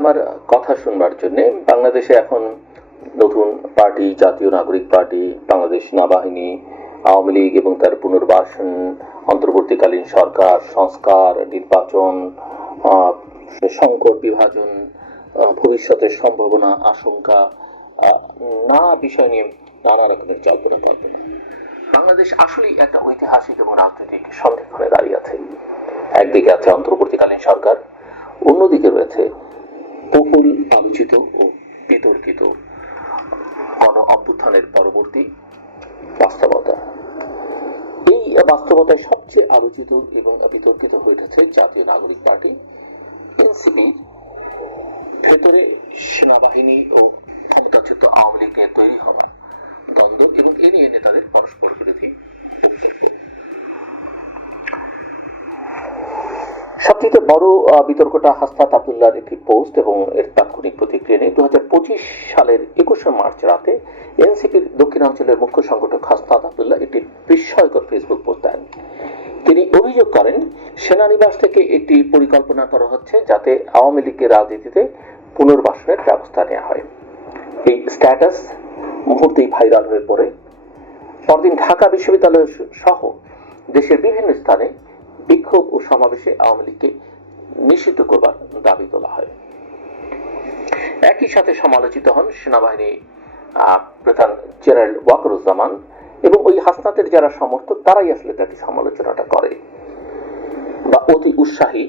আমার কথা শুনবার জন্যে বাংলাদেশে এখন নতুন পার্টি জাতীয় নাগরিক পার্টি বাংলাদেশ সেনাবাহিনী আওয়ামী লীগ এবং তার পুনর্বাসন অন্তর্বর্তীকালীন সরকার সংস্কার নির্বাচন সংকট বিভাজন ভবিষ্যতের সম্ভাবনা আশঙ্কা নানা বিষয় নিয়ে নানা রকমের জল্পনা কল্পনা বাংলাদেশ আসলেই একটা ঐতিহাসিক এবং রাজনৈতিক সন্ধিক্ষণে দাঁড়িয়ে আছে একদিকে আছে অন্তর্বর্তীকালীন সরকার অন্যদিকে রয়েছে বহুল আলোচিত ও বিতর্কিত গণ অভ্যুত্থানের পরবর্তী বাস্তবতা এই বাস্তবতায় সবচেয়ে আলোচিত এবং বিতর্কিত হয়ে উঠেছে জাতীয় নাগরিক পার্টি এনসিপি ভেতরে সেনাবাহিনী ও ক্ষমতাচ্যুত আওয়ামী লীগের তৈরি হওয়া দ্বন্দ্ব এবং এ নিয়ে নেতাদের পরস্পর বিরোধী বক্তব্য সবচেয়ে বড় বিতর্কটা হাসনাত আবদুল্লাহর একটি পোস্ট এবং এর তাৎক্ষণিক প্রতিক্রিয়া নিয়ে দু সালের একুশে মার্চ রাতে এনসিপির দক্ষিণাঞ্চলের মুখ্য সংগঠক হাসনাত আবদুল্লাহ একটি বিস্ময়কর ফেসবুক পোস্ট দেন তিনি অভিযোগ করেন সেনানিবাস থেকে একটি পরিকল্পনা করা হচ্ছে যাতে আওয়ামী লীগের রাজনীতিতে পুনর্বাসনের ব্যবস্থা নেওয়া হয় এই স্ট্যাটাস মুহূর্তেই ভাইরাল হয়ে পড়ে পরদিন ঢাকা বিশ্ববিদ্যালয় সহ দেশের বিভিন্ন স্থানে বিক্ষোভ ও সমাবেশে আওয়ামী লীগকে নিষিদ্ধ করবার দাবি তোলা হয় একই সাথে সমালোচিত হন সেনাবাহিনী প্রধান জেনারেল ওয়াকরুজ্জামান এবং ওই হাসনাতের যারা সমর্থক তারাই আসলে তাকে সমালোচনাটা করে বা অতি উৎসাহী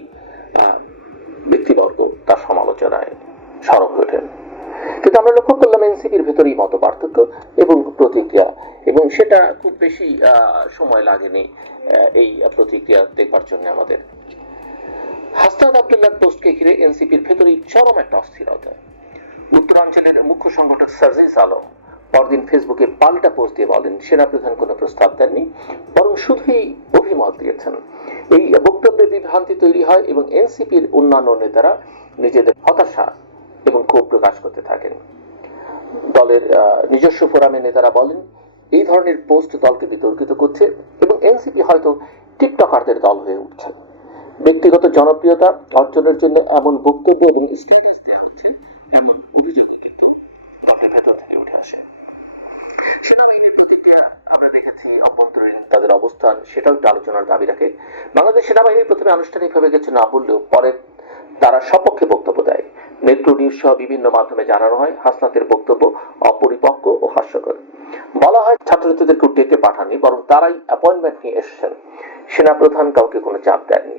ব্যক্তিবর্গ তার সমালোচনায় সরব হয়ে ওঠেন কিন্তু আমরা লক্ষ্য করলাম ইন্টেন্সিটির ভেতরেই মত পার্থক্য এবং প্রতিক্রিয়া এবং সেটা খুব বেশি সময় লাগেনি এই প্রতিক্রিয়া দেখবার জন্য আমাদের হাসনাত আবদুল্লাহ পোস্টকে ঘিরে এনসিপির ভেতরেই চরম একটা অস্থিরতা উত্তরাঞ্চলের মুখ্য সংগঠক সার্জিস আলম পরদিন ফেসবুকে পাল্টা পোস্ট দিয়ে বলেন সেনাপ্রধান কোনো প্রস্তাব দেননি বরং শুধুই অভিমত দিয়েছেন এই বক্তব্যে বিভ্রান্তি তৈরি হয় এবং এনসিপির অন্যান্য নেতারা নিজেদের হতাশা এবং ক্ষোভ প্রকাশ করতে থাকেন দলের নিজস্ব ফোরামে নেতারা বলেন এই ধরনের পোস্ট দলকে বিতর্কিত করছে এবং এনসিপি হয়তো টিকটকারদের দল হয়ে উঠছে ব্যক্তিগত জনপ্রিয়তা অর্জনের জন্য এমন বক্তব্য এবং তাদের অবস্থান সেটাও একটু আলোচনার দাবি রাখে বাংলাদেশ সেনাবাহিনী প্রথমে আনুষ্ঠানিকভাবে কিছু না বললেও পরে তারা সপক্ষে বক্তব্য মেট্রো নিউজ সহ বিভিন্ন মাধ্যমে জানানো হয় হাসনাতের বক্তব্য অপরিপক্ক ও হাস্যকর বলা হয় ছাত্রছাত্রীদেরকে ডেকে পাঠাননি বরং তারাই অ্যাপয়েন্টমেন্ট নিয়ে এসেছেন সেনাপ্রধান কাউকে কোনো চাপ দেননি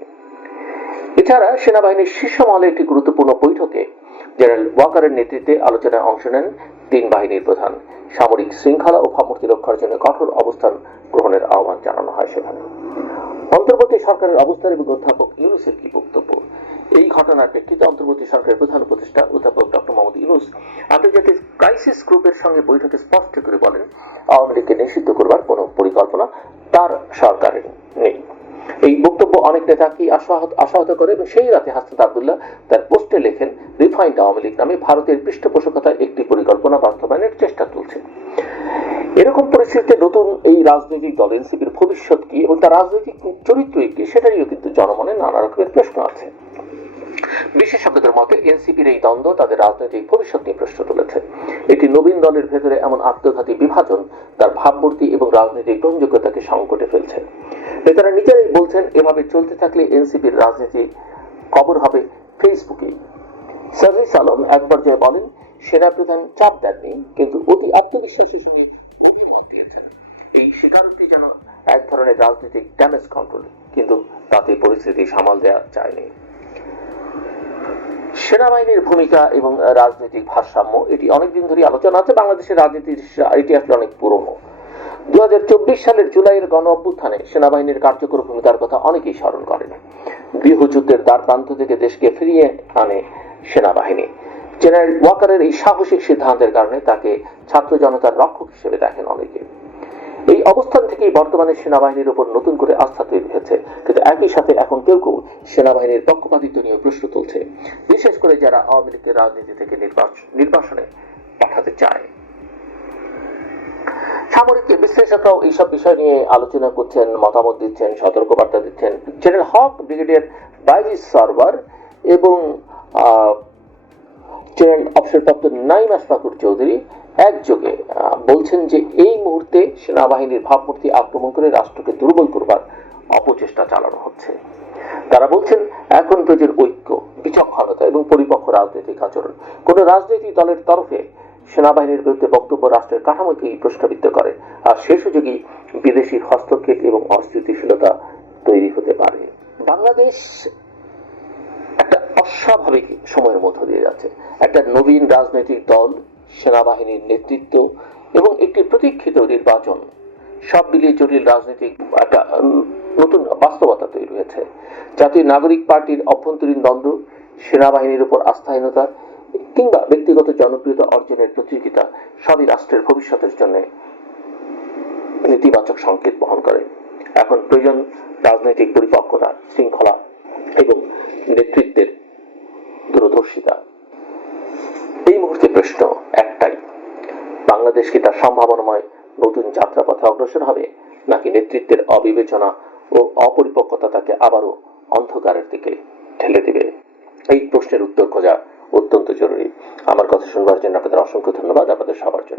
এছাড়া সেনাবাহিনীর শীর্ষ মহলে একটি গুরুত্বপূর্ণ বৈঠকে জেনারেল ওয়াকারের নেতৃত্বে আলোচনায় অংশ নেন তিন বাহিনীর প্রধান সামরিক শৃঙ্খলা ও ভাবমূর্তি রক্ষার জন্য কঠোর অবস্থান গ্রহণের আহ্বান জানানো হয় সেখানে অন্তর্বর্তী সরকারের অবস্থান এবং অধ্যাপক ইউনুসের কি বক্তব্য এই ঘটনার প্রেক্ষিতে অন্তর্বর্তী সরকারের প্রধান উপদেষ্টা অধ্যাপক ডক্টর মোহাম্মদ ইউনুস আন্তর্জাতিক ক্রাইসিস গ্রুপের সঙ্গে বৈঠকে স্পষ্ট করে বলেন আওয়ামী লীগকে নিষিদ্ধ করবার কোনো পরিকল্পনা তার সরকারের নেই এই বক্তব্য অনেক নেতাকেই আশাহত আশাহত করে এবং সেই রাতে হাসান আবদুল্লাহ তার পোস্টে লেখেন রিফাইন্ড আওয়ামী লীগ নামে ভারতের পৃষ্ঠপোষকতায় একটি পরিকল্পনা বাস্তবায়নের চেষ্টা চলছে এরকম পরিস্থিতিতে নতুন এই রাজনৈতিক দল এনসিপির ভবিষ্যৎ কি এবং তার রাজনৈতিক চরিত্র কি সেটারও কিন্তু জনমনে নানা রকমের প্রশ্ন আছে বিশেষজ্ঞদের মতে এনসিপির এই দ্বন্দ্ব তাদের রাজনৈতিক ভবিষ্যৎ নিয়ে প্রশ্ন তুলেছে এটি নবীন দলের ভেতরে এমন আত্মঘাতী বিভাজন তার ভাবমূর্তি এবং রাজনৈতিক গ্রহণযোগ্যতাকে সংকটে ফেলছে নেতারা নিজেরাই বলছেন এভাবে চলতে থাকলে এনসিপির রাজনীতি কবর হবে ফেসবুকে সার্ভিস আলম এক পর্যায়ে বলেন সেনা প্রধান চাপ দেননি কিন্তু অতি আত্মবিশ্বাসের সঙ্গে অভিমত দিয়েছেন এই স্বীকারোক্তি যেন এক ধরনের রাজনৈতিক ড্যামেজ কন্ট্রোল কিন্তু তাতে পরিস্থিতি সামাল দেওয়া যায়নি সেনাবাহিনীর ভূমিকা এবং রাজনৈতিক ভারসাম্য এটি অনেকদিন ধরে আলোচনা আছে বাংলাদেশের রাজনীতির এটি আসলে অনেক পুরনো দু হাজার চব্বিশ সালের জুলাইয়ের গণ অভ্যুত্থানে সেনাবাহিনীর কার্যকর ভূমিকার কথা অনেকেই স্মরণ করেন গৃহযুদ্ধের দ্বার প্রান্ত থেকে দেশকে ফিরিয়ে আনে সেনাবাহিনী জেনারেল ওয়াকারের এই সাহসিক সিদ্ধান্তের কারণে তাকে ছাত্র জনতার রক্ষক হিসেবে দেখেন অনেকে এই অবস্থান থেকেই বর্তমানে সেনাবাহিনীর উপর নতুন করে আস্থা তৈরি হয়েছে কিন্তু একই সাথে এখন কেউ কেউ সেনাবাহিনীর পক্ষপাতিত্ব নিয়ে প্রশ্ন তুলছে বিশেষ করে যারা আওয়ামী লীগের রাজনীতি থেকে নির্বাসনে পাঠাতে চায় সামরিক বিশ্লেষকরাও এইসব বিষয় নিয়ে আলোচনা করছেন মতামত দিচ্ছেন সতর্কবার্তা দিচ্ছেন জেনারেল হক ব্রিগেডিয়ার বাইজি সার্ভার এবং চেয়ার অবসরপ্রাপ্ত নাইম আশফাকুর চৌধুরী একযোগে বলছেন যে এই মুহূর্তে সেনাবাহিনীর ভাবমূর্তি আক্রমণ করে রাষ্ট্রকে দুর্বল করবার অপচেষ্টা চালানো হচ্ছে তারা বলছেন এখন প্রজের ঐক্য বিচক্ষণতা এবং পরিপক্ক রাজনৈতিক আচরণ কোন রাজনৈতিক দলের তরফে সেনাবাহিনীর বিরুদ্ধে বক্তব্য রাষ্ট্রের কাঠামোকে প্রশ্নবিদ্ধ করে আর সে সুযোগই বিদেশি হস্তক্ষেপ এবং অস্থিতিশীলতা তৈরি হতে পারে বাংলাদেশ অস্বাভাবিক সময়ের মধ্য দিয়ে যাচ্ছে একটা নবীন রাজনৈতিক দল সেনাবাহিনীর নেতৃত্ব এবং একটি প্রতীক্ষিত নির্বাচন সব মিলিয়ে জটিল রাজনৈতিক একটা নতুন বাস্তবতা তৈরি হয়েছে জাতীয় নাগরিক পার্টির অভ্যন্তরীণ দ্বন্দ্ব সেনাবাহিনীর উপর আস্থাহীনতা কিংবা ব্যক্তিগত জনপ্রিয়তা অর্জনের প্রতিযোগিতা সবই রাষ্ট্রের ভবিষ্যতের জন্য নেতিবাচক সংকেত বহন করে এখন প্রয়োজন রাজনৈতিক পরিপক্কতা শৃঙ্খলা এবং নেতৃত্বের দূরদর্শিতা এই মুহূর্তে প্রশ্ন একটাই বাংলাদেশ কি তার সম্ভাবনাময় নতুন যাত্রাপথে অগ্রসর হবে নাকি নেতৃত্বের অবিবেচনা ও অপরিপক্কতা তাকে আবারও অন্ধকারের দিকে ঠেলে দিবে এই প্রশ্নের উত্তর খোঁজা অত্যন্ত জরুরি আমার কথা শুনবার জন্য আপনাদের অসংখ্য ধন্যবাদ আপনাদের সবার জন্য